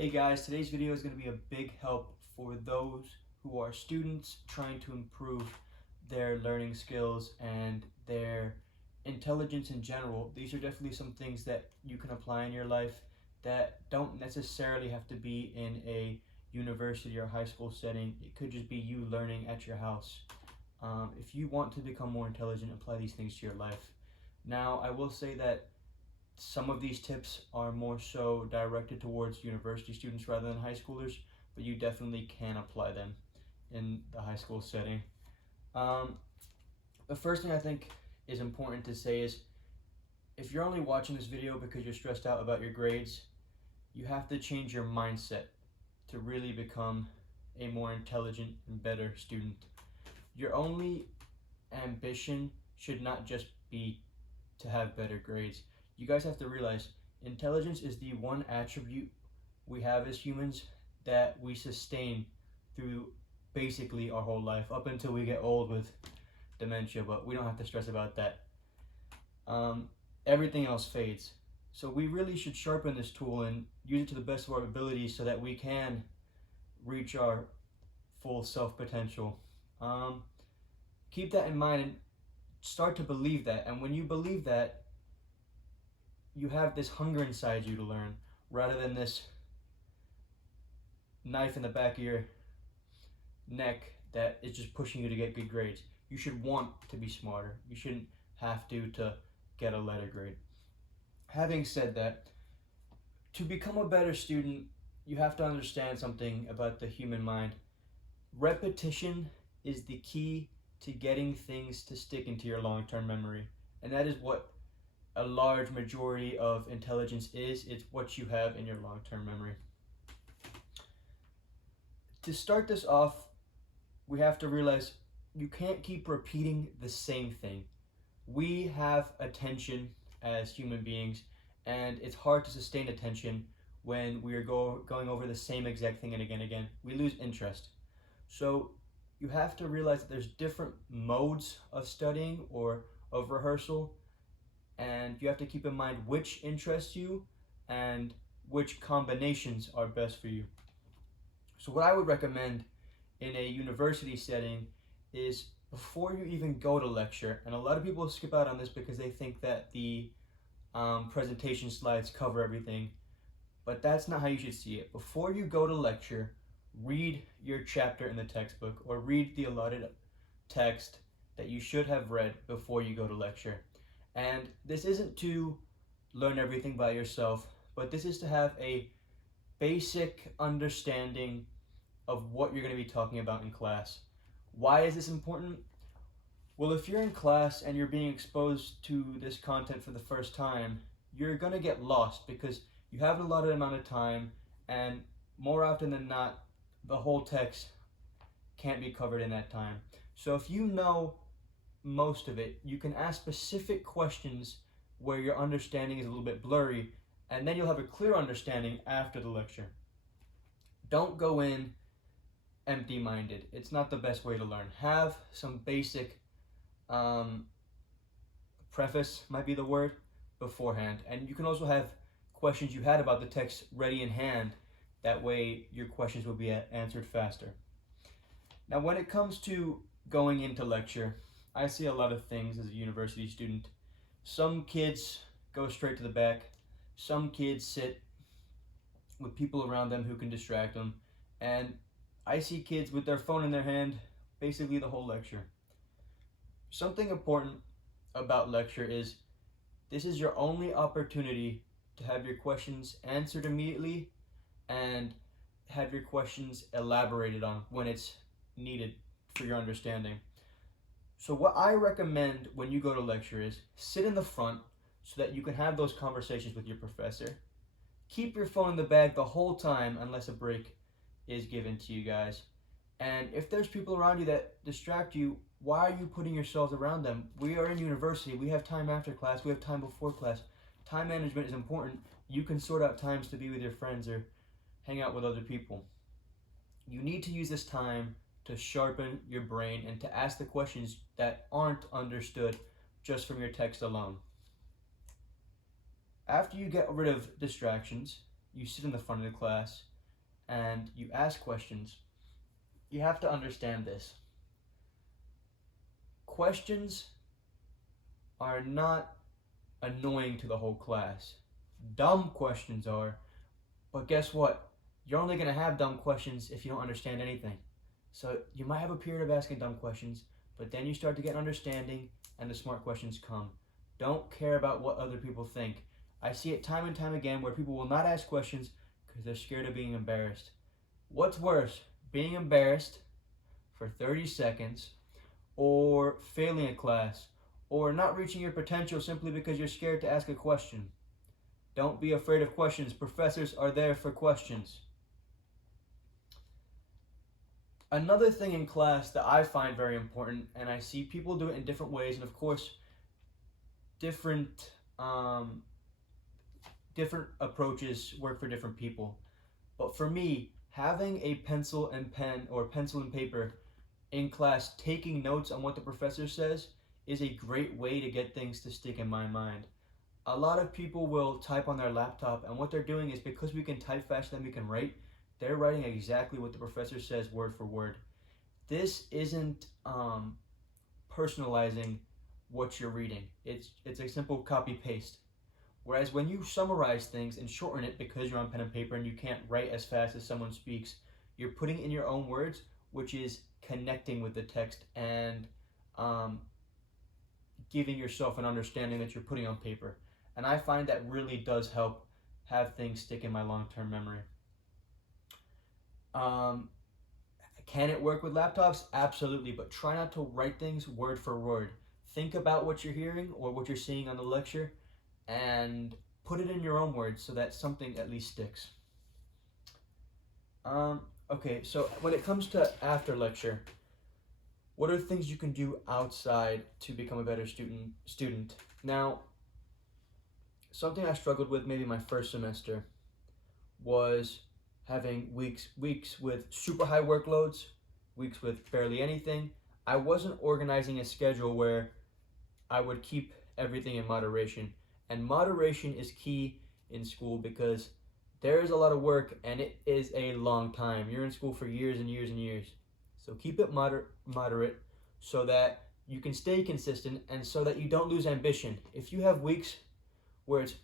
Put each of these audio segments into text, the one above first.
Hey guys, today's video is going to be a big help for those who are students trying to improve their learning skills and their intelligence in general. These are definitely some things that you can apply in your life that don't necessarily have to be in a university or high school setting. It could just be you learning at your house. If you want to become more intelligent, apply these things to your life. Now, I will say that some of these tips are more so directed towards university students rather than high schoolers, but you definitely can apply them in the high school setting. The first thing I think is important to say is, if you're only watching this video because you're stressed out about your grades, you have to change your mindset to really become a more intelligent and better student. Your only ambition should not just be to have better grades. You guys have to realize intelligence is the one attribute we have as humans that we sustain through basically our whole life, up until we get old with dementia, but we don't have to stress about that. Everything else fades. So we really should sharpen this tool and use it to the best of our abilities so that we can reach our full self potential. Keep that in mind and start to believe that. And when you believe that, you have this hunger inside you to learn, rather than this knife in the back of your neck that is just pushing you to get good grades. You should want to be smarter. You shouldn't have to get a letter grade. Having said that, to become a better student, you have to understand something about the human mind. Repetition is the key to getting things to stick into your long-term memory. And that is what a large majority of intelligence is. It's what you have in your long-term memory. To start this off, we have to realize you can't keep repeating the same thing. We have attention as human beings, and it's hard to sustain attention when we are going over the same exact thing and again. We lose interest. So you have to realize that there's different modes of studying or of rehearsal, and you have to keep in mind which interests you and which combinations are best for you. So what I would recommend in a university setting is, before you even go to lecture, and a lot of people skip out on this because they think that the presentation slides cover everything, but that's not how you should see it. Before you go to lecture, read your chapter in the textbook, or read the allotted text that you should have read before you go to lecture. And this isn't to learn everything by yourself, but this is to have a basic understanding of what you're going to be talking about in class. Why is this important? Well, if you're in class and you're being exposed to this content for the first time, you're going to get lost because you have an allotted amount of time, and more often than not, the whole text can't be covered in that time. So if you know most of it, you can ask specific questions where your understanding is a little bit blurry, and then you'll have a clear understanding after the lecture. Don't go in empty-minded. It's not the best way to learn. Have some basic preface, might be the word, beforehand. And you can also have questions you had about the text ready in hand. That way your questions will be answered faster. Now, when it comes to going into lecture, I see a lot of things as a university student. Some kids go straight to the back. Some kids sit with people around them who can distract them. And I see kids with their phone in their hand basically the whole lecture. Something important about lecture is, this is your only opportunity to have your questions answered immediately and have your questions elaborated on when it's needed for your understanding. So what I recommend when you go to lecture is, sit in the front so that you can have those conversations with your professor. Keep your phone in the bag the whole time unless a break is given to you guys. And if there's people around you that distract you, why are you putting yourselves around them? We are in university. We have time after class. We have time before class. Time management is important. You can sort out times to be with your friends or hang out with other people. You need to use this time to sharpen your brain and to ask the questions that aren't understood just from your text alone. After you get rid of distractions, you sit in the front of the class and you ask questions, you have to understand this. Questions are not annoying to the whole class. Dumb questions are, but guess what? You're only going to have dumb questions if you don't understand anything. So you might have a period of asking dumb questions, but then you start to get understanding and the smart questions come. Don't care about what other people think. I see it time and time again where people will not ask questions because they're scared of being embarrassed. What's worse, being embarrassed for 30 seconds, or failing a class, or not reaching your potential simply because you're scared to ask a question? Don't be afraid of questions. Professors are there for questions. Another thing in class that I find very important, and I see people do it in different ways, and of course, different approaches work for different people. But for me, having a pencil and pen or pencil and paper in class, taking notes on what the professor says, is a great way to get things to stick in my mind. A lot of people will type on their laptop, and what they're doing is, because we can type faster than we can write, they're writing exactly what the professor says word for word. This isn't personalizing what you're reading. It's a simple copy paste. Whereas when you summarize things and shorten it because you're on pen and paper and you can't write as fast as someone speaks, you're putting it in your own words, which is connecting with the text and giving yourself an understanding that you're putting on paper. And I find that really does help have things stick in my long-term memory. Can it work with laptops? Absolutely, but try not to write things word for word. Think about what you're hearing or what you're seeing on the lecture and put it in your own words so that something at least sticks. Okay, so when it comes to after lecture, what are things you can do outside to become a better student? Now, something I struggled with maybe my first semester was having weeks with super high workloads, weeks with barely anything. I wasn't organizing a schedule where I would keep everything in moderation. And moderation is key in school because there is a lot of work and it is a long time. You're in school for years and years and years. So keep it moderate so that you can stay consistent and so that you don't lose ambition. If you have weeks where it's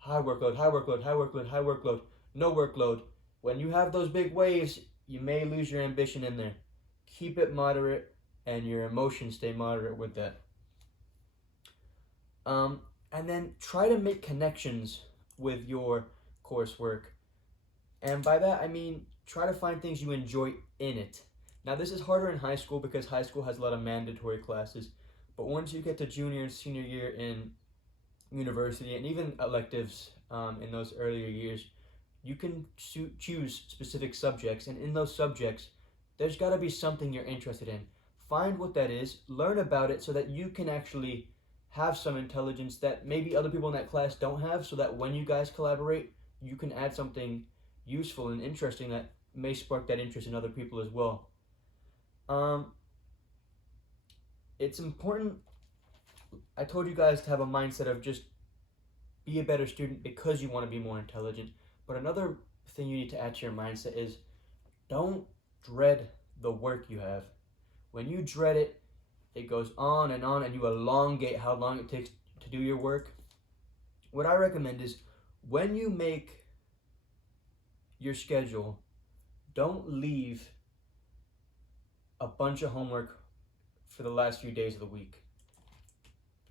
high workload, high workload, high workload, high workload, no workload, when you have those big waves, you may lose your ambition in there. Keep it moderate and your emotions stay moderate with that. And then try to make connections with your coursework. And by that, I mean, try to find things you enjoy in it. Now, this is harder in high school because high school has a lot of mandatory classes. But once you get to junior and senior year in university, and even electives in those earlier years, you can choose specific subjects. And in those subjects, there's got to be something you're interested in. Find what that is, learn about it so that you can actually have some intelligence that maybe other people in that class don't have, so that when you guys collaborate, you can add something useful and interesting that may spark that interest in other people as well. It's important, I told you guys, to have a mindset of just be a better student because you want to be more intelligent. But another thing you need to add to your mindset is don't dread the work you have. When you dread it, it goes on and you elongate how long it takes to do your work. What I recommend is when you make your schedule, don't leave a bunch of homework for the last few days of the week.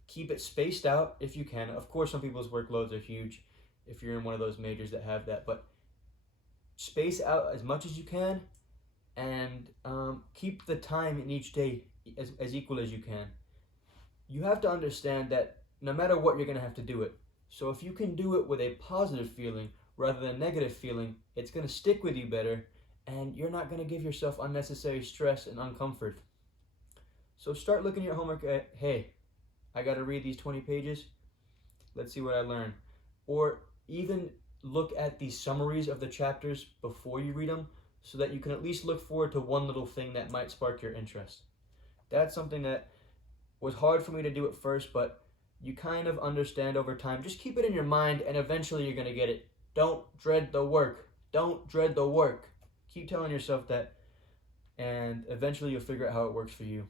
Keep it spaced out if you can. Of course, some people's workloads are huge if you're in one of those majors that have that, but space out as much as you can and keep the time in each day as equal as you can. You have to understand that no matter what, you're going to have to do it. So if you can do it with a positive feeling rather than a negative feeling, it's going to stick with you better and you're not going to give yourself unnecessary stress and uncomfort. So start looking at your homework at, hey, I got to read these 20 pages. Let's see what I learn. Or even look at the summaries of the chapters before you read them so that you can at least look forward to one little thing that might spark your interest. That's something that was hard for me to do at first, but you kind of understand over time. Just keep it in your mind and eventually you're going to get it. Don't dread the work. Don't dread the work. Keep telling yourself that, and eventually you'll figure out how it works for you.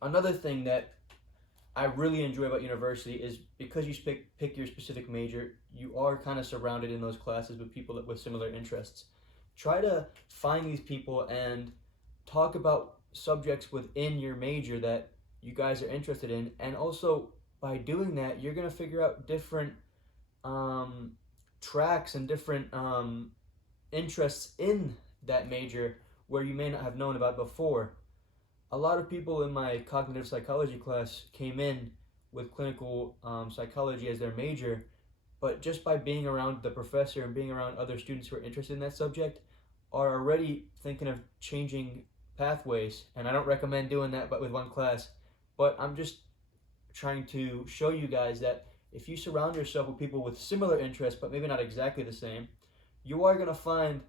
Another thing that I really enjoy about university is because you pick your specific major, you are kind of surrounded in those classes with people with similar interests. Try to find these people and talk about subjects within your major that you guys are interested in, and also by doing that, you're gonna figure out different um, tracks and different interests in that major where you may not have known about before. A lot of people in my cognitive psychology class came in with clinical psychology as their major, but just by being around the professor and being around other students who are interested in that subject are already thinking of changing pathways. And I don't recommend doing that but with one class, but I'm just trying to show you guys that if you surround yourself with people with similar interests but maybe not exactly the same, you are going to find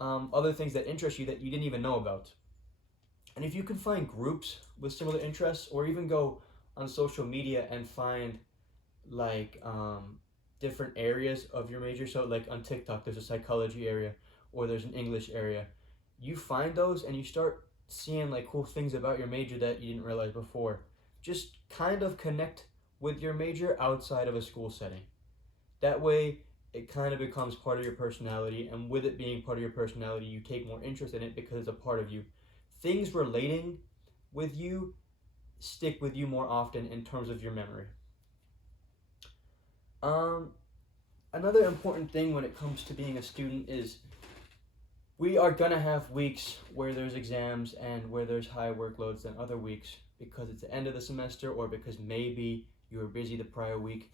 other things that interest you that you didn't even know about. And if you can find groups with similar interests, or even go on social media and find like different areas of your major, so like on TikTok there's a psychology area or there's an English area, you find those and you start seeing like cool things about your major that you didn't realize before. Just kind of connect with your major outside of a school setting. That way it kind of becomes part of your personality, and with it being part of your personality, you take more interest in it because it's a part of you. Things relating with you stick with you more often in terms of your memory. Another important thing when it comes to being a student is we are going to have weeks where there's exams and where there's high workloads than other weeks because it's the end of the semester or because maybe you were busy the prior week.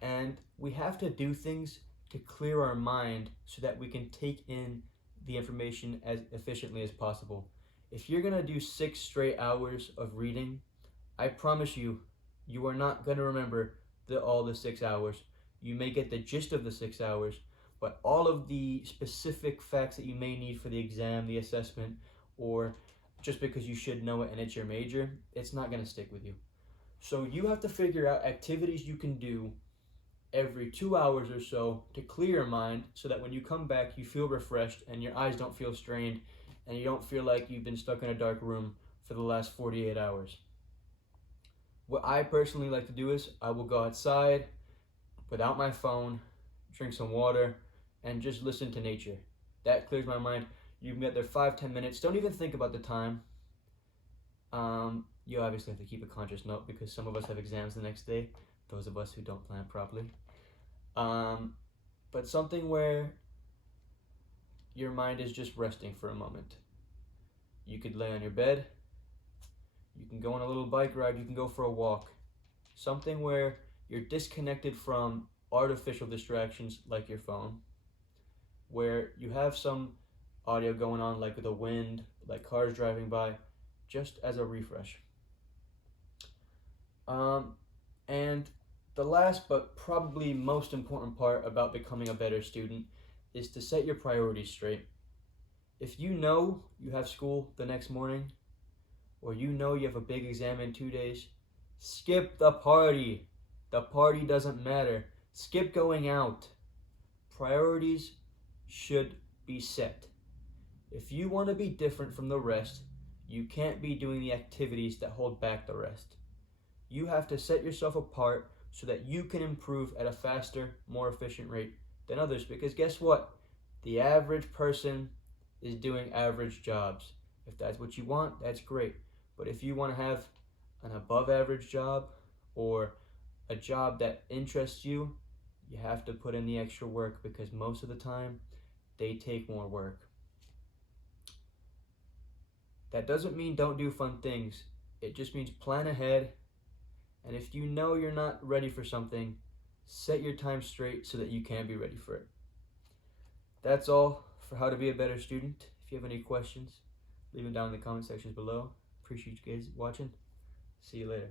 And we have to do things to clear our mind so that we can take in the information as efficiently as possible. If you're going to do 6 straight hours of reading, I promise you, you are not going to remember all the 6 hours. You may get the gist of the 6 hours, but all of the specific facts that you may need for the exam, the assessment, or just because you should know it and it's your major, it's not going to stick with you. So you have to figure out activities you can do every 2 hours or so to clear your mind so that when you come back, you feel refreshed and your eyes don't feel strained and you don't feel like you've been stuck in a dark room for the last 48 hours. What I personally like to do is I will go outside without my phone, drink some water, and just listen to nature. That clears my mind. You can get there 5-10 minutes. Don't even think about the time. You obviously have to keep a conscious note because some of us have exams the next day, those of us who don't plan properly. But something where your mind is just resting for a moment. You could lay on your bed, you can go on a little bike ride, you can go for a walk. Something where you're disconnected from artificial distractions like your phone, where you have some audio going on like the wind, like cars driving by, just as a refresh. And the last but probably most important part about becoming a better student is to set your priorities straight. If you know you have school the next morning, or you know you have a big exam in 2 days, skip the party. The party doesn't matter. Skip going out. Priorities should be set. If you want to be different from the rest, you can't be doing the activities that hold back the rest. You have to set yourself apart so that you can improve at a faster, more efficient rate than others. Because guess what? The average person is doing average jobs. If that's what you want, that's great. But if you want to have an above average job or a job that interests you, you have to put in the extra work because most of the time they take more work. That doesn't mean don't do fun things. It just means plan ahead. And if you know you're not ready for something, set your time straight so that you can be ready for it. That's all for how to be a better student. If you have any questions, leave them down in the comment sections below. Appreciate you guys watching. See you later.